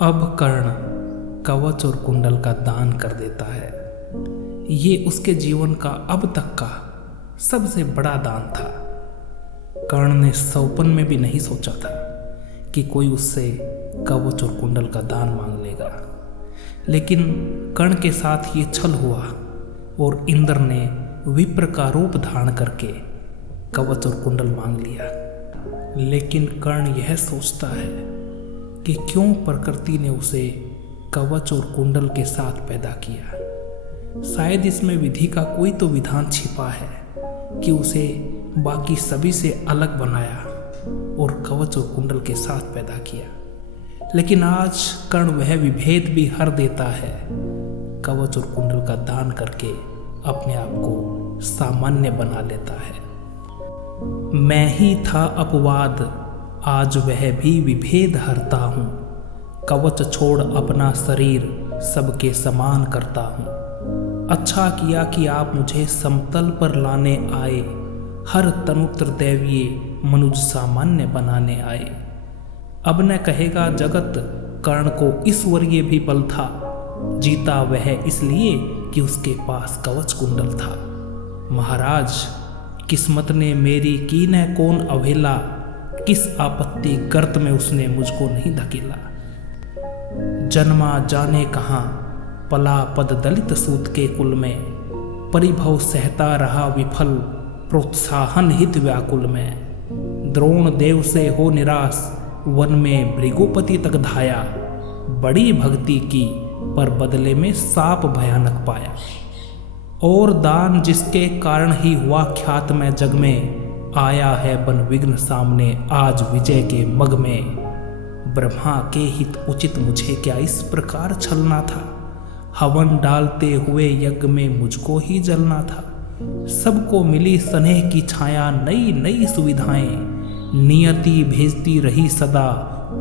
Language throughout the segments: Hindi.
अब कर्ण कवच और कुंडल का दान कर देता है। ये उसके जीवन का अब तक का सबसे बड़ा दान था। कर्ण ने सौपन में भी नहीं सोचा था कि कोई उससे कवच और कुंडल का दान मांग लेगा, लेकिन कर्ण के साथ ये छल हुआ और इंद्र ने विप्र का रूप धारण करके कवच और कुंडल मांग लिया। लेकिन कर्ण यह सोचता है कि क्यों प्रकृति ने उसे कवच और कुंडल के साथ पैदा किया। शायद इसमें विधि का कोई तो विधान छिपा है कि उसे बाकी सभी से अलग बनाया और कवच और कुंडल के साथ पैदा किया। लेकिन आज कर्ण वह विभेद भी हर देता है, कवच और कुंडल का दान करके अपने आप को सामान्य बना लेता है। मैं ही था अपवाद, आज वह भी विभेद हरता हूँ। कवच छोड़ अपना शरीर सबके समान करता हूँ। अच्छा किया कि आप मुझे समतल पर लाने आए, हर तनुत्र दैवीय मनुज सामान्य बनाने आए। अब न कहेगा जगत कर्ण को ईश्वरीय भी बल था, जीता वह इसलिए कि उसके पास कवच कुंडल था। महाराज किस्मत ने मेरी की न कौन अवहेला, किस आपत्ति गर्त में उसने मुझको नहीं धकेला। जन्मा जाने कहाँ पला पद दलित सूत के कुल में, परिभव सहता रहा विफल प्रोत्साहन हित व्याकुल में। द्रोण देव से हो निराश वन में भृगुपति तक धाया, बड़ी भक्ति की पर बदले में साप भयानक पाया। और दान जिसके कारण ही हुआ ख्यात में जग में, आया है बन विघ्न सामने आज विजय के मग में। ब्रह्मा के हित उचित मुझे क्या इस प्रकार छलना था, हवन डालते हुए यज्ञ में मुझको ही जलना था। सबको मिली स्नेह की छाया नई नई सुविधाएं, नियति भेजती रही सदा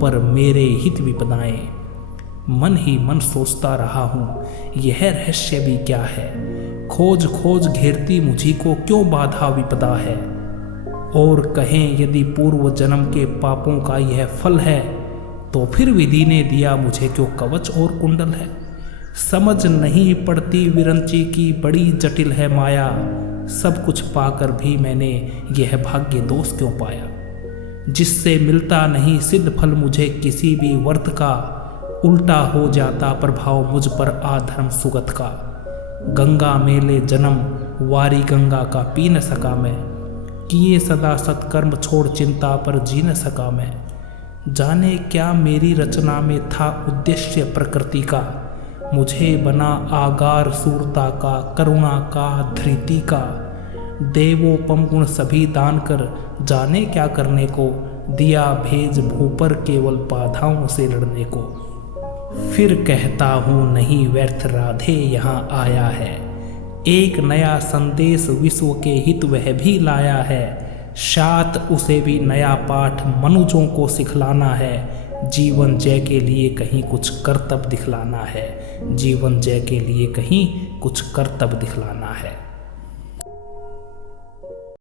पर मेरे हित विपदाएं। मन ही मन सोचता रहा हूँ यह रहस्य भी क्या है, खोज खोज घेरती मुझी को क्यों बाधा विपदा है। और कहें यदि पूर्व जन्म के पापों का यह फल है, तो फिर विधि ने दिया मुझे क्यों कवच और कुंडल है। समझ नहीं पड़ती विरंची की बड़ी जटिल है माया, सब कुछ पाकर भी मैंने यह भाग्य दोष क्यों पाया। जिससे मिलता नहीं सिद्ध फल मुझे किसी भी वर्त का, उल्टा हो जाता प्रभाव मुझ पर आधर्म सुगत का। गंगा मेले जन्म वारी गंगा का पी न सका मैं, किए सदा सत्कर्म छोड़ चिंता पर जी न सका मैं। जाने क्या मेरी रचना में था उद्देश्य प्रकृति का, मुझे बना आगार सूरता का करुणा का धृति का। देवोपम गुण सभी दान कर जाने क्या करने को, दिया भेज भूपर केवल बाधाओं से लड़ने को। फिर कहता हूँ नहीं व्यर्थ राधे यहाँ आया है, एक नया संदेश विश्व के हित वह भी लाया है। साथ उसे भी नया पाठ मनुजों को सिखलाना है, जीवन जय के लिए कहीं कुछ करतब दिखलाना है। जीवन जय के लिए कहीं कुछ करतब दिखलाना है।